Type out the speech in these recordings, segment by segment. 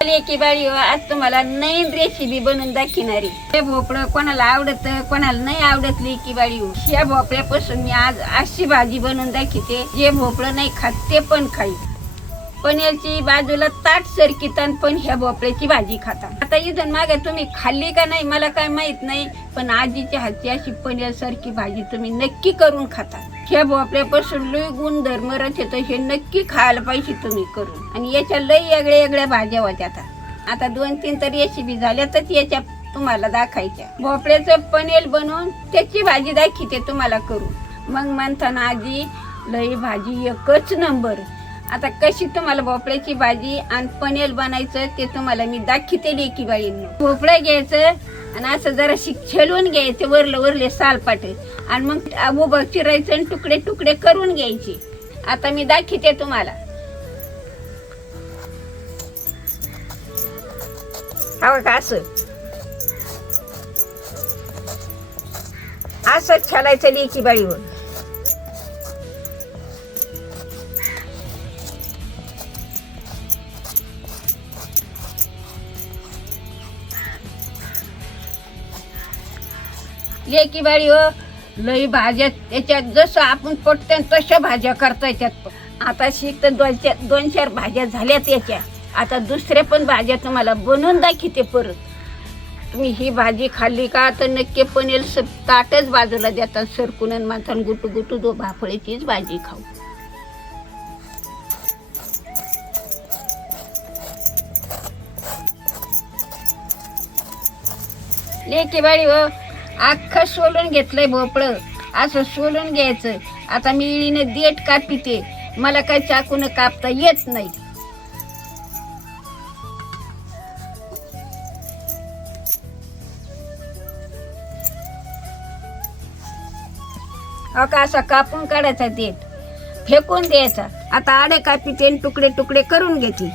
की बाळी आज तुम्हाला नवीन रेसिपी बनवून दाखवणारी. हे भोपळं कोणाला आवडत कोणाला नाही आवडत की बाळी. या भोपळ्यापासून मी आज अशी भाजी बनवून दाखवते जे भोपळं नाही खात ते पण खाईल. पनीरची बाजूला ताट सरकितान पण ह्या भोपळ्याची भाजी खाता. आता इथून मागे तुम्ही खाल्ली का नाही मला काय माहित नाही, पण आजीच्या हातची अशी पनीर सारखी भाजी तुम्ही नक्की करून खाता. ह्या भोपळ्यापासून लय गुणधर्म रचत हे नक्की खायला पाहिजे तुम्ही करून. आणि याच्या लय वेगळ्या वेगळ्या भाज्या होत्या. आता 2-3 तर रेसिपी झाल्यातच याच्या तुम्हाला दाखायच्या. भोपळ्याचं पनीर बनवून त्याची भाजी दाखवते तुम्हाला करून. मग म्हणताना आजी लय भाजी एकच नंबर. आता कशी तुम्हाला भोपळ्याची भाजी आणि पनीर बनायचं ते तुम्हाला मी दाखवते लेकी बाईंनो. भोपळा घ्यायचं आणि असं जरा छेलून घ्यायचं वरले सालपाट आणि मग उभं चिरायचं आणि तुकडे तुकडे करून घ्यायचे. आता मी दाखवते तुम्हाला. हवं का असं छालायचं लेकी बाईवर. लेकी बाळी लई भाज्या त्याच्यात जसं आपण पटते तशा भाज्या करता येतात. आता शिक तर 2-4 भाज्या झाल्यात याच्या. आता दुसऱ्या पण भाज्या तुम्हाला बनवून दाखवते परत. तुम्ही ही भाजी खाल्ली का तर नक्की पनीर ताटच बाजूला देतात सरकून आणि माथान गुटू गुटू दो भाफळीचीच भाजी खाऊ. लेकी बाळी अख्खं सोलून घेतलंय भोपळं. असं सोलून घ्यायचं. आता मी इळीने देठ कापिते. मला काही चाकून कापता येत नाही. का असा कापून काढायचा देठ फेकून द्यायचा. आता आडे कापिते तुकडे तुकडे करून घेते.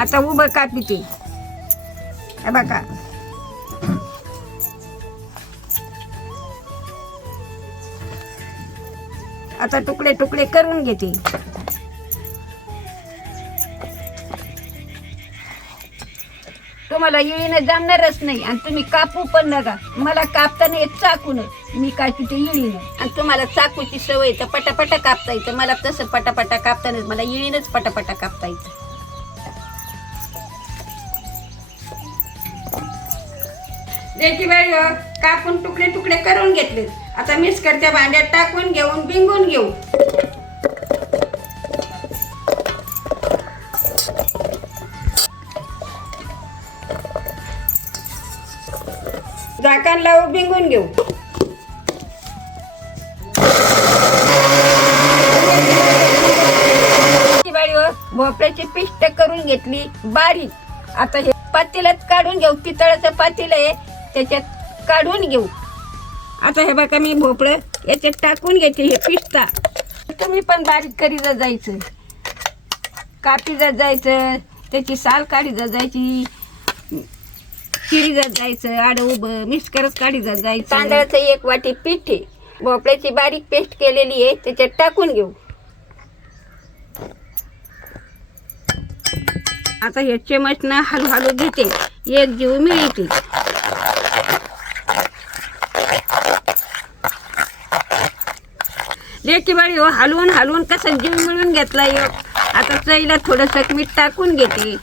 आता उभं कापिते बघा. आता तुकडे तुकडे करून घेते. तुम्हाला इळीनं जमणारच नाही आणि तुम्ही कापू पण नका. मला कापताना येत चाकून मी कापते इळीनं आणि तुम्हाला चाकूची सवय तर पटापटा कापता येतं. मला तसं पटापटा कापता नाही, मला इळीनंच पटापटा कापता येतं. देखी बाई कापून तुकडे तुकडे करून घेतले. आता मिक्सरच्या भांड्यात टाकून घेऊन बिंगून घेऊ. झाकण लावून बिंगून घेऊ. भोपळ्याची पेस्ट करून घेतली बारीक. आता हे पातेल्यात काढून घेऊ. पितळाचं पातेलं आहे त्याच्यात काढून घेऊ. आता हे बघा मी भोपळं याच्यात टाकून घेते. हे पिस्ता तुम्ही पण बारीक करीत जायचं, कापीत जायचं, त्याची साल काढीत जायची, चिरीत जायचं, आडं उभं मिक्स करत काढीत जायचं. तांदळाचं 1 वाटी पीठ आहे. भोपळ्याची बारीक पेस्ट केलेली आहे त्याच्यात टाकून घेऊ. आता हे चमचनं हलू घेते. एक जीव मिळते. लेकी बाळी हलवून कसं जीव मिळून घेतला. आता चईला थोडंसं मीठ टाकून घेते.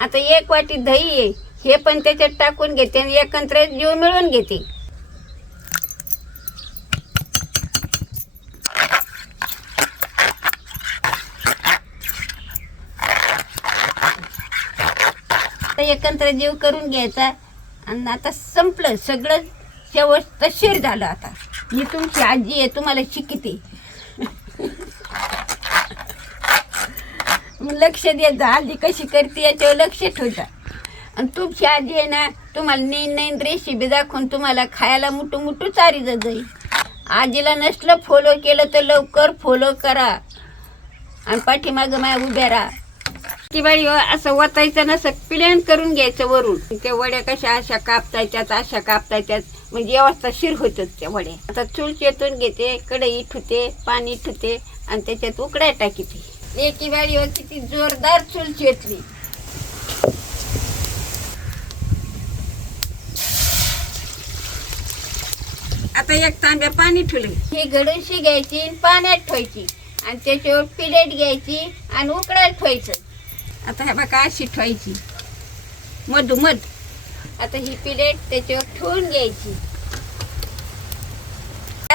आता 1 वाटी दही आहे हे पण त्याच्यात टाकून घेते आणि एकत्र जीव मिळून घेते. एकत्र जीव करून घ्यायचा आणि आता संपलं सगळं. शेवटशीर झालं. आता मी तुमची आजी आहे तुम्हाला शिकते. लक्ष देत जा आजी कशी करते याच्यावर लक्ष ठेवता. आणि तुमची आजी आहे ना तुम्हाला नवीन रेसिपी दाखवून तुम्हाला खायला मुठू चारी जाईल. आजीला नसलं फॉलो केलं तर लवकर फॉलो करा आणि पाठीमागं माय उभ्या राहा. की बाई असं वतायचं नसं प्लॅन करून घ्यायचं वरून. त्या वड्या कशा अशा कापतायच्यात अशा कापतायच्यात म्हणजे व्यवस्थिशीर होतात त्या वड्या. आता चूल चेतून घेते, कढई ठुते, पाणी ठुते आणि त्याच्यात उकड्या टाकीते. एकी बाई किती जोरदार चूल चेतली. आता एक तांब्या पाणी ठेवले, ही घडूशी घ्यायची पाण्यात ठेवायची आणि त्याच्यावर प्लेट घ्यायची आणि उकडायला ठेवायचं. आता हे बघा अशी ठेवायची मधोमध. आता ही प्लेट त्याच्यावर ठेवून घ्यायची.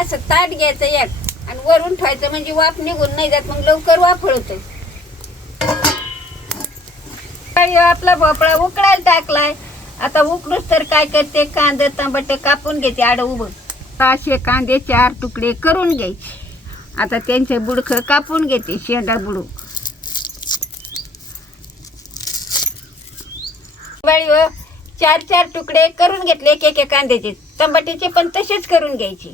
असं ताट घ्यायचं एक आणि वरून ठेवायचं म्हणजे वाफ निघून नाही जात, मग लवकर वाफळतं. आपला भोपळा उकडायला टाकलाय. आता उकडूच तर काय करते, कांदा टमाटर कापून घेते आड उभं. असे कांदे 4 तुकडे करून घ्यायचे. आता त्यांचे बुडखं कापून घेते, शेंडा बुडू. 4 तुकडे करून घेतले एक कांद्याचे. टमाट्याचे पण तसेच करून घ्यायचे.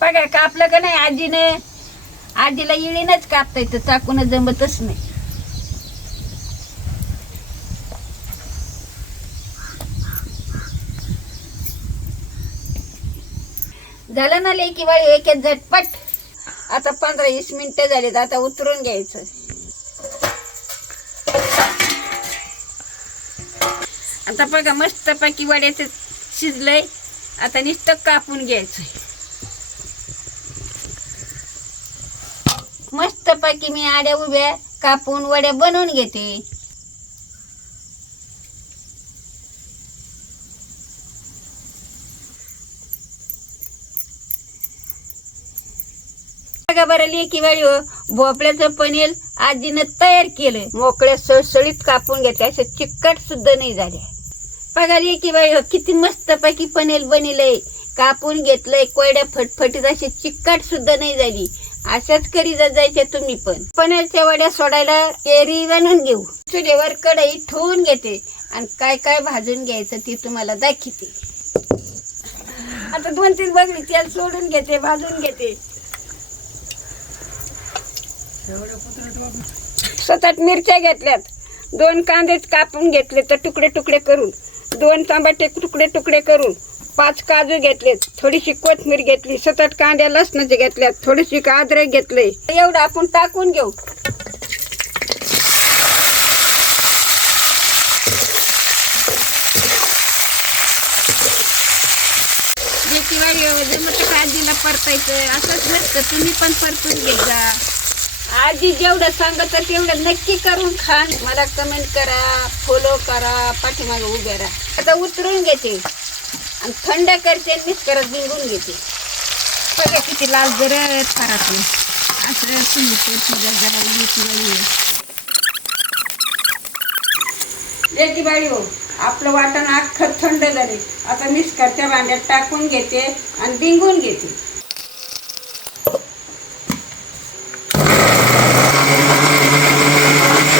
बघा कापलं का नाही आजीला इळीनच कापता येतं, चाकून जमतच नाही. झालं ना लेकी बाळी एक झटपट. आता 15-20 मिनिटं झालीत. आता उतरून घ्यायचं. आता बघा मस्त पैकी वड्याचं शिजलंय. आता नुसतं कापून घ्यायचं. मस्त पैकी मी आड्या उभ्या कापून वड्या बनवून घेते. बघा बरं लेकी बाळी भोपळ्याचं पनीर आजीनं तयार केलं. मोकळ्या सळसळीत कापून घेतले, असे चिकट सुद्धा नाही झाले. बघा लेकी बाळी किती मस्त पैकी पनीर बनलंय. कापून घेतलंय, कोयड्या फटफटीत असे चिकट सुद्धा नाही झाली. अशाच करी जायच्या तुम्ही पण. पनीरच्या वड्या सोडायला केरी बनवून घेऊ. चुलीवर कढई ठेवून घेते आणि काय काय भाजून घ्यायचं ते तुम्हाला दाखवते. आता 2-3 बघली तेल सोडून घेते, भाजून घेते. 7-8 मिरच्या घेतल्यात. 2 कांदे कापून घेतले तर तुकडे तुकडे करून. 2 टमाटे तुकडे तुकडे करून. 5 काजू घेतलेत. थोडीशी कोथिंबीर घेतली. 7-8 कांड्या लसणाचे घेतल्यात. थोडीशी अद्रक घेतले. एवढं आपण टाकून घेऊ. आजीला परतायचं असंच नसतं, तुम्ही पण परतून घेत जा. आजी जेवढं सांगत तेवढं नक्की करून खा. मला कमेंट करा, फॉलो करा, पाठीमागे उभे राहा. आता उतरून घेते आणि थंड करते, मिक्स करत बिंगून घेते. बघा किती लाल जरत फराकले. असं तुम्ही लेकी बाळी हो, आपलं वाटण अख्खं थंड झाले. आता मिक्स करत्या भांड्यात टाकून घेते आणि बिंगून घेते.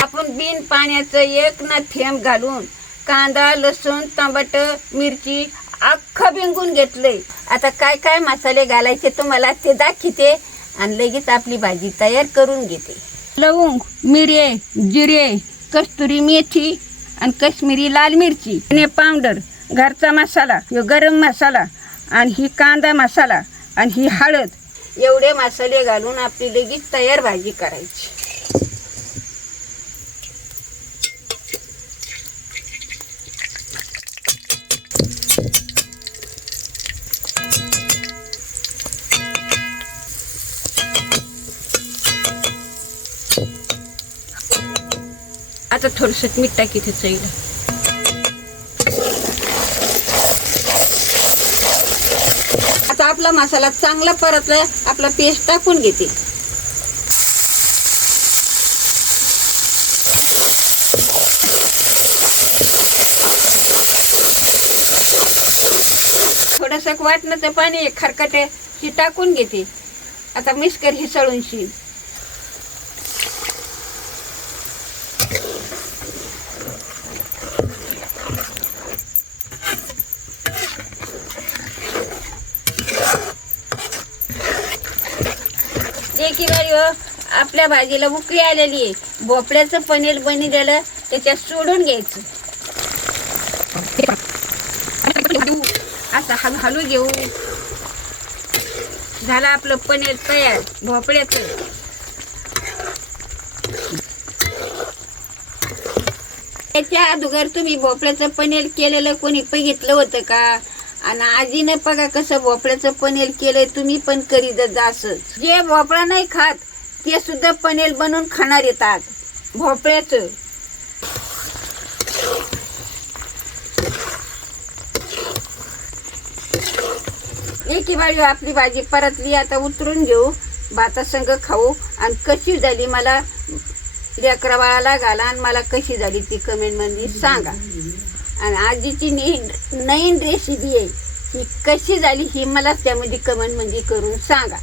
आपण बिन पाण्याचं 1 ना थेंब घालून कांदा लसूण टमाटर मिरची अख्खं बिंगून घेतलंय. आता काय काय मसाले घालायचे तुम्हाला ते दाखवते आणि लगेच आपली भाजी तयार करून घेते. लवंग, मिरे, जिरे, कस्तुरी मेथी आणि काश्मीरी लाल मिरची, धने पावडर, घरचा मसाला, गरम मसाला आणि ही कांदा मसाला आणि ही हळद, एवढे मसाले घालून आपली लगेच तयार भाजी करायची. आता थोडंसं मीठ टाकी ते चवीला. आता आपला मसाला चांगला परतला. आपला पेस्ट टाकून घेते. थोडंसं वाटण्याचं पाणी खरकटे ही टाकून घेते. आता मिक्स कर हिसळून शी. देखी बाई हो, आपल्या भाजीला उकळी आलेली आहे. भोपळ्याचं पनीर बनवलेलं त्याच्यात सोडून घ्यायचं. असं हलू घेऊ. झालं आपलं पनीर तयार भोपळ्याचं. त्याच्या अगोदर तुम्ही भोपळ्याचं पनीर केलेलं कोणी बघितलं होतं का? आणि आजीने बघा कसं भोपळ्याचं पनीर केलंय, तुम्ही पण करीत जा असं. जे भोपळा नाही खात ते सुद्धा पनीर बनवून खाणार येतात भोपळ्याचं. एकी बाळी आपली भाजी परतली. आता उतरून घेऊ, भातासंग खाऊ. आणि कशी झाली मला लेकरा बाळाला घाला आणि मला कशी झाली ती कमेंटमध्ये सांगा. आणि आजीची नवीन रेसिपी आहे ही कशी झाली ही मला त्यामध्ये कमेंटमध्ये करून सांगा.